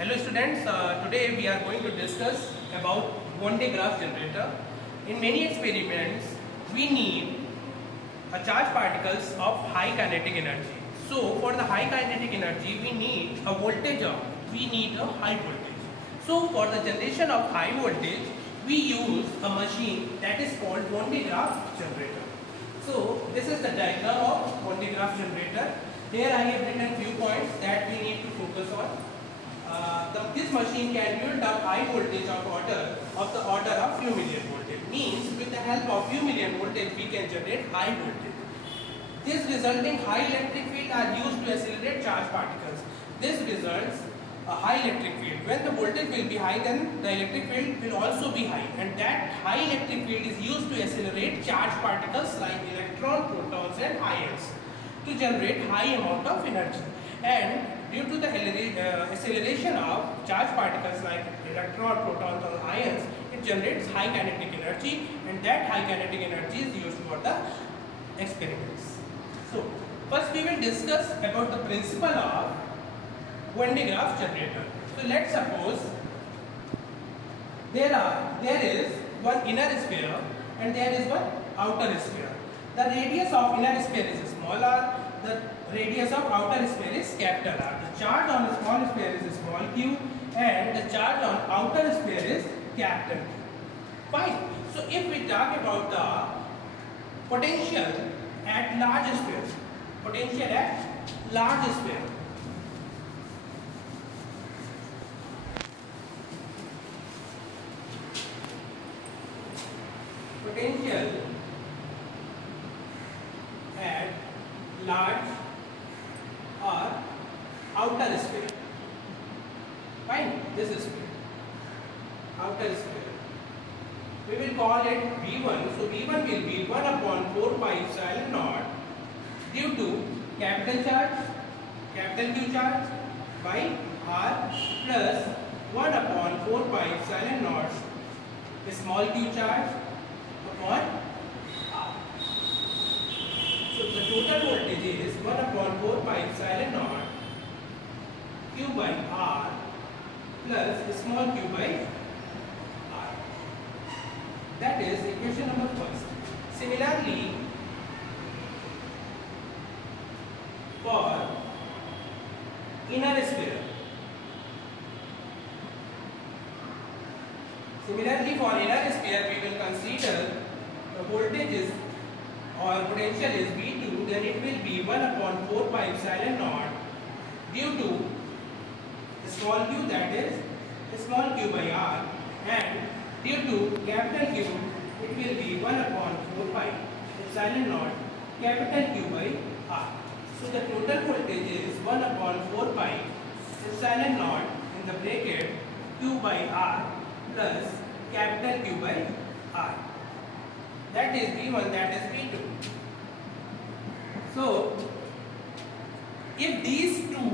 Hello students, today we are going to discuss about Van de Graaff generator. In many experiments, we need a charged particles of high kinetic energy. So for the high kinetic energy, we need a high voltage. So for the generation of high voltage, we use a machine that is called Van de Graaff generator. So this is the diagram of Van de Graaff generator. Here I have written few points that we need to focus on. This machine can build up high voltage of the order of few million voltage. Means with the help of few million voltage we can generate high voltage. This resulting high electric field are used to accelerate charged particles. This results a high electric field. When the voltage will be high, then the electric field will also be high, and that high electric field is used to accelerate charged particles like electrons, protons and ions to generate high amount of energy. And due to the acceleration of charged particles like electron, protons or ions, it generates high kinetic energy, and that high kinetic energy is used for the experiments. So first we will discuss about the principle of Van de Graaff generator. So let's suppose there is one inner sphere and there is one outer sphere. The radius of inner sphere is small r, the radius of outer sphere is capital R. The charge on a small sphere is small q and the charge on outer sphere is capital Q. Fine. So if we talk about the potential at large sphere, potential at large or outer sphere. Fine, this is sphere, outer sphere. We will call it V1. So V1 will be 1 upon 4 pi epsilon naught due to capital charge, capital Q charge by R plus 1 upon 4 pi epsilon naught small q charge upon R. So the total voltage is 1 upon 4 pi epsilon naught Q by R plus small q by R. That is equation number first. Similarly, for inner sphere, we will consider the voltage is or potential is V2, then it will be 1 upon 4 pi epsilon naught due to small q, that is small q by R, and due to capital Q it will be 1 upon 4 pi epsilon naught capital Q by R. So the total voltage is 1 upon 4 pi epsilon naught in the bracket Q by R plus capital Q by R. That is V1, that is V2. So if these two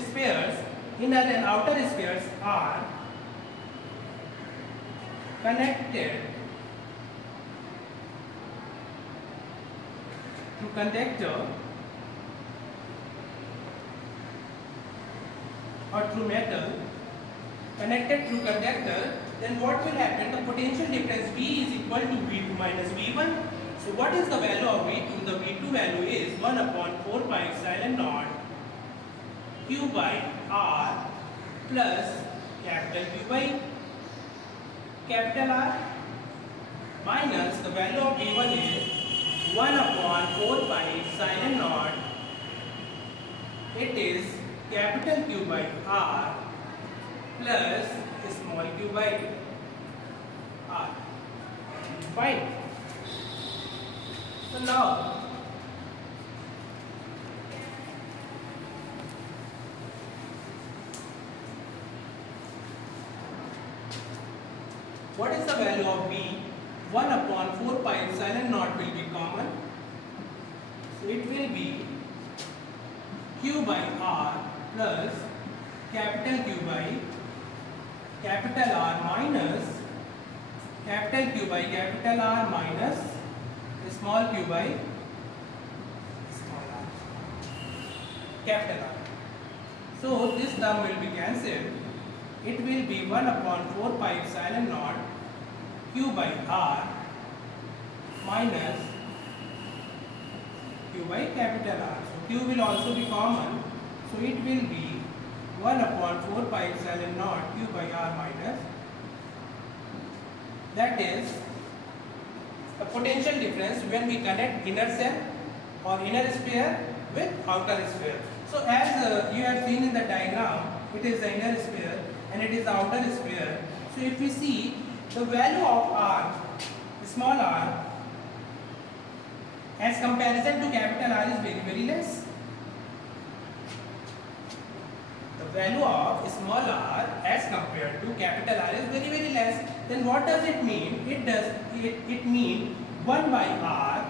spheres, inner and outer spheres, are connected through conductor or through metal, then what will happen? The potential difference V is equal to V2 minus V1. So what is the value of V2? The V2 value is 1 upon 4 pi epsilon naught Q by R plus capital Q by capital R minus the value of V1 is 1 upon 4 pi epsilon naught. It is capital Q by R plus small q by R. Fine. So now what is the value of V? 1 upon 4 pi epsilon naught will be common. So it will be Q by R plus capital Q by capital R minus capital Q by capital R minus small q by small r, capital R. So this term will be cancelled it will be 1 upon 4 pi epsilon naught q by r minus q by capital R. So q will also be common. So it will be 1 upon 4 pi epsilon naught q by r minus, that is the potential difference when we connect inner cell or inner sphere with outer sphere. So as you have seen in the diagram, it is the inner sphere and it is the outer sphere. So if we see the value of r, small r, as comparison to capital R is very, very less. The value of small r as compared to capital R is very, very less. Then what does it mean? It means 1 by r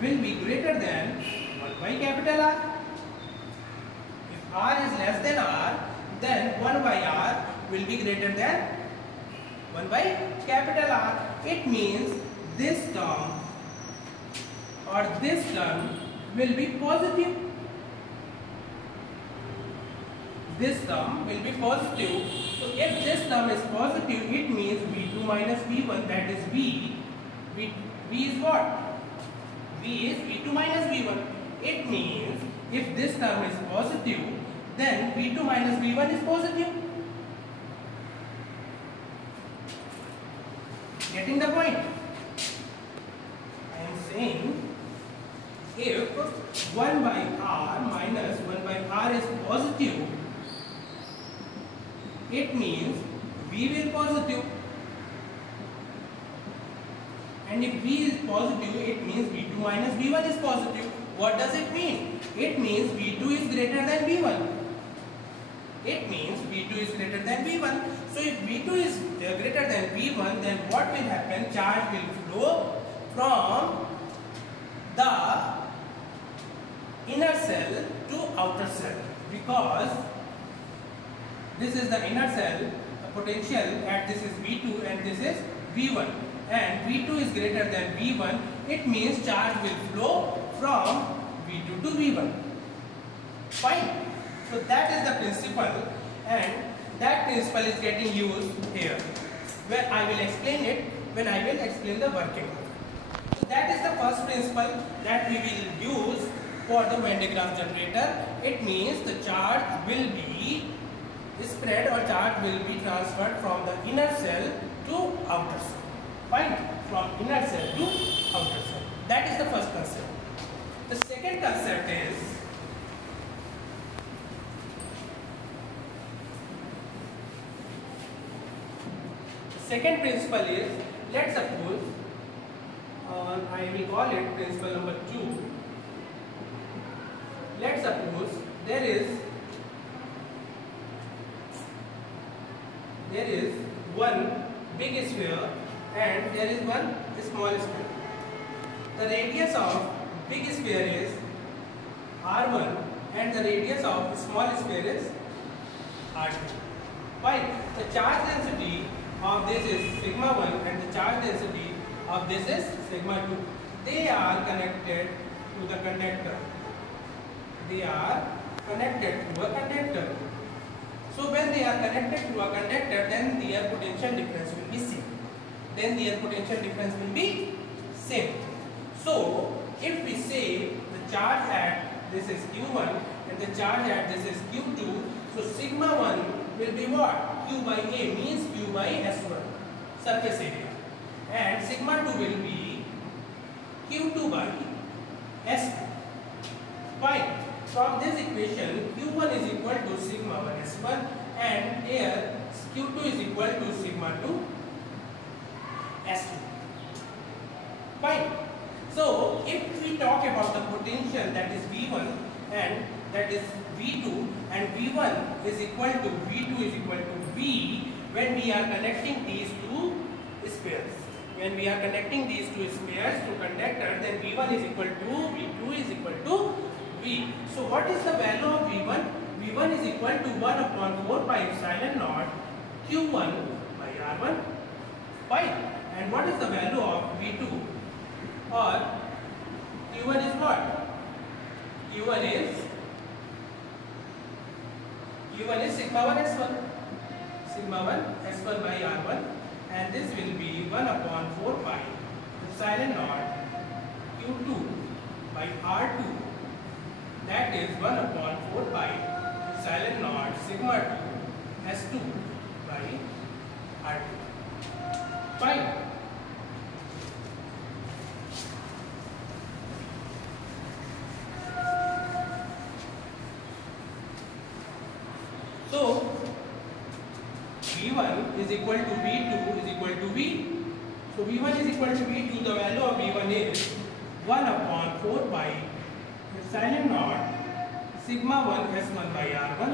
will be greater than 1 by capital R. If r is less than r, then 1 by r will be greater than 1 by capital R. It means this term or this term will be positive. This term will be positive. So if this term is positive, it means V2 minus V1, that is V is what? V is V2 minus V1. It means if this term is positive, then V2 minus V1 is positive. Getting the point? I am saying if 1 by r minus 1 by r is positive, it means V will positive. And if V is positive, it means V2 minus V1 is positive. What does it mean? It means V2 is greater than V1. It means V2 is greater than V1. So if V2 is greater than V1, then what will happen? Charge will flow from the inner cell to outer cell, because this is the inner cell, the potential at this is V2 and this is V1, and V2 is greater than V1, it means charge will flow from V2 to V1. Fine. So that is the principle, and that principle is getting used here, where I will explain it when I will explain the working. So that is the first principle that we will use for the Venn diagram generator. It means the charge will be spread or charge will be transferred from the inner cell to outer cell. Fine. From inner cell to outer cell. That is the first concept. The second concept is second principle is, let's suppose I will call it principle number 2. Let's suppose there is one big sphere and there is one small sphere. The radius of big sphere is r1 and the radius of small sphere is r2. While the charge density of this is sigma 1 and the charge density of this is sigma 2. They are connected to the conductor. They are connected to a conductor. So when they are connected to a conductor, then their potential difference will be same. So if we say the charge at this is Q1 and the charge at this is Q2, so sigma 1 will be what? Q by A means Q by S1, surface area, and sigma 2 will be Q2 by S2. Fine. From this equation, Q1 is equal to sigma 1 S1 and here Q2 is equal to sigma 2 S2. Fine. So if we talk about the potential, that is V1 and that is V2, and V1 is equal to V2 is equal to V when we are connecting these two spheres. When we are connecting these two spheres to conductor, then V1 is equal to V2 is equal to V. So what is the value of V1? V1 is equal to 1 upon 4 pi epsilon naught Q1 by R1. Fine. And what is the value of V2? Or Q1 is what? Q1 is Q1 is sigma 1 S1. Sigma 1 S1 by R1, and this will be 1 upon 4 pi epsilon naught Q2 by R2, that is 1 upon 4 pi epsilon naught sigma 2 S2 by R2. Fine. So V1 is equal to V2 is equal to V. So V1 is equal to V2. The value of V1 is 1 upon 4 pi epsilon naught sigma 1 S1 by R1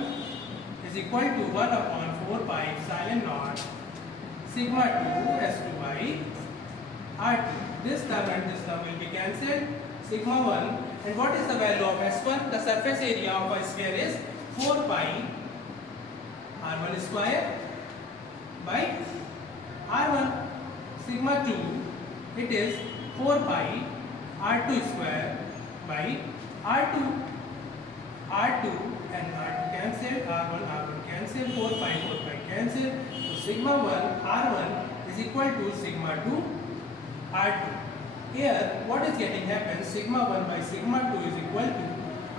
is equal to 1 upon 4 pi epsilon naught sigma 2 S2 by R2. This term and this term will be cancelled. Sigma 1, and what is the value of S1? The surface area of a sphere is 4 pi R1 square by R1. Sigma 2, it is 4 pi R2 square by R2. R2 and R2 cancel, R1 cancel, 4 pi cancel. So sigma 1 R1 is equal to sigma 2 R2. Here what is getting happen? Sigma 1 by sigma 2 is equal to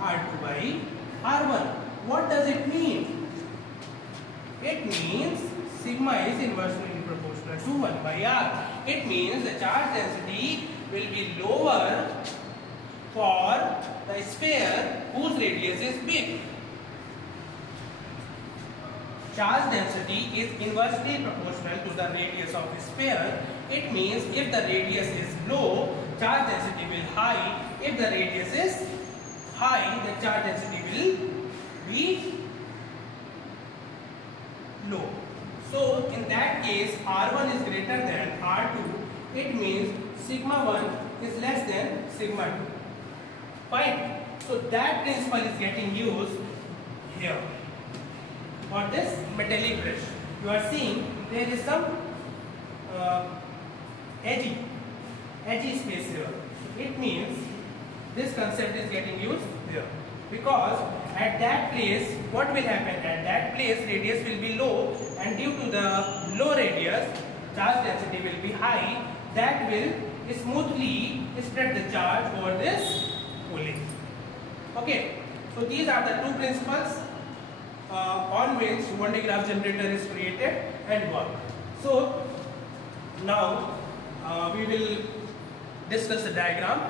R2 by R1. What does it mean? It means sigma is inversely proportional to 1 by R. It means the charge density will be lower for the sphere whose radius is big. Charge density is inversely proportional to the radius of a sphere. It means if the radius is low, charge density will high. If the radius is high, the charge density will be low. So in that case, R1 is greater than R2. It means sigma 1 is less than sigma 2. Fine. So that principle is getting used here. For this metallic brush, you are seeing there is some edgy space here. It means this concept is getting used here. Because at that place, what will happen? At that place, radius will be low, and due to the low radius, charge density will be high. That will smoothly spread the charge over this pulley. Okay, so these are the two principles on which one-day graph generator is created and work. So now we will discuss the diagram.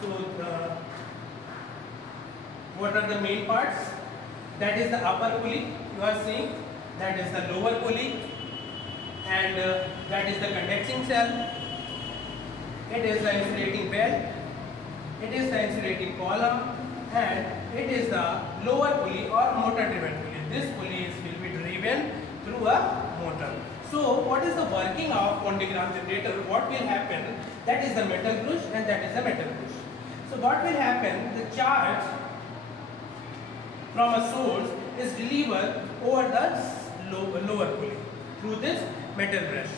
So what are the main parts? That is the upper pulley you are seeing, that is the lower pulley, and that is the conducting cell. It is the insulating belt, it is the insulating column, and it is the lower pulley or motor driven pulley. This pulley will be driven through a motor. So what is the working of one-day graph generator? What will happen? That is the metal brush and that is the metal brush. So what will happen? The charge from a source is delivered over the lower pulley through this metal brush.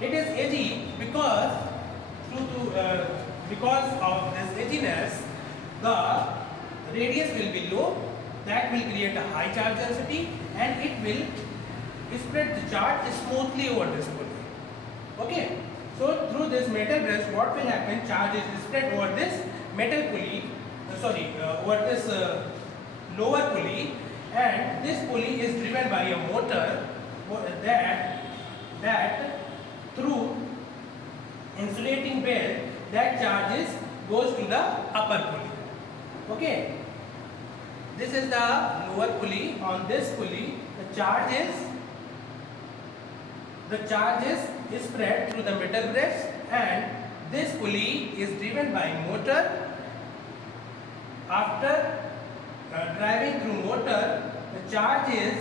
It is edgy because of this edginess, the radius will be low. That will create a high charge density, and it will spread the charge smoothly over this pulley. Okay. So through this metal brush, what will happen? Charge is spread over this metal pulley. Over this lower pulley, and this pulley is driven by a motor that through insulating belt, that charges goes to the upper pulley. Okay, this is the lower pulley. On this pulley, the charge is spread through the metal brush, and this pulley is driven by motor. After driving through motor, the charge is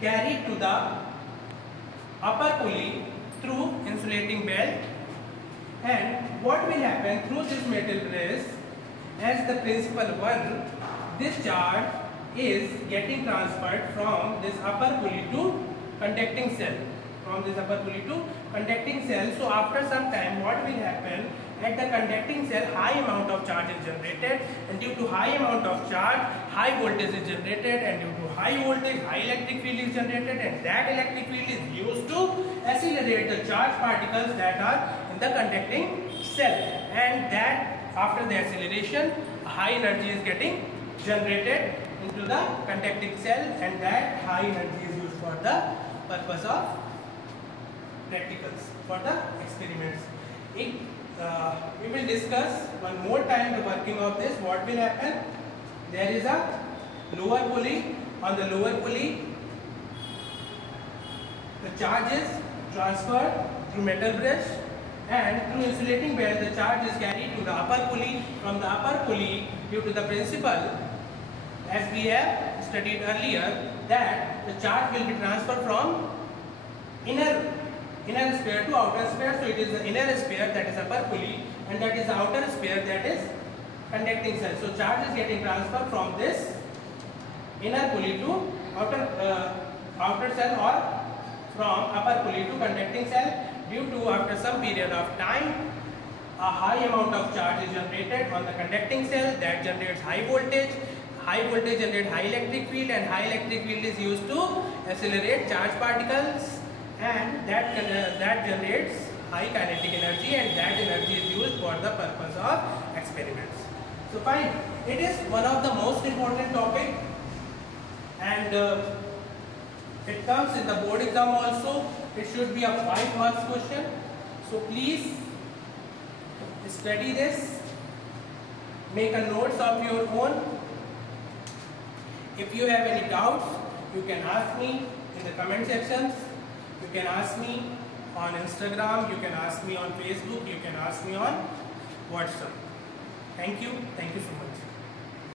carried to the upper pulley through insulating belt, and what will happen through this metal brush, as the principle 1, this charge is getting transferred from this upper pulley to conducting cell. from this upper pulley to conducting cell. So after some time, what will happen? At the conducting cell, high amount of charge is generated, and due to high amount of charge, high voltage is generated, and due to high voltage, high electric field is generated, and that electric field is used to accelerate the charged particles that are in the conducting cell, and that after the acceleration, high energy is getting generated into the conducting cell, and that high energy is used for the purpose of practicals, for the experiments. We will discuss one more time the working of this. What will happen? There is a lower pulley. On the lower pulley, the charge is transferred through metal brush, and through insulating belt the charge is carried to the upper pulley. From the upper pulley, due to the principle as we have studied earlier, that the charge will be transferred from inner sphere to outer sphere. So it is the inner sphere, that is upper pulley, and that is the outer sphere, that is conducting cell. So charge is getting transferred from this inner pulley to outer cell, or from upper pulley to conducting cell, due to after some period of time a high amount of charge is generated on the conducting cell, that generates high voltage. High voltage generates high electric field, and high electric field is used to accelerate charged particles, and that generates high kinetic energy, and that energy is used for the purpose of experiments. So fine, it is one of the most important topic, and it comes in the board exam also. It should be a 5 marks question. So please study this, make a notes of your own. If you have any doubts, you can ask me in the comment sections. You can ask me on Instagram, you can ask me on Facebook, you can ask me on WhatsApp. Thank you so much.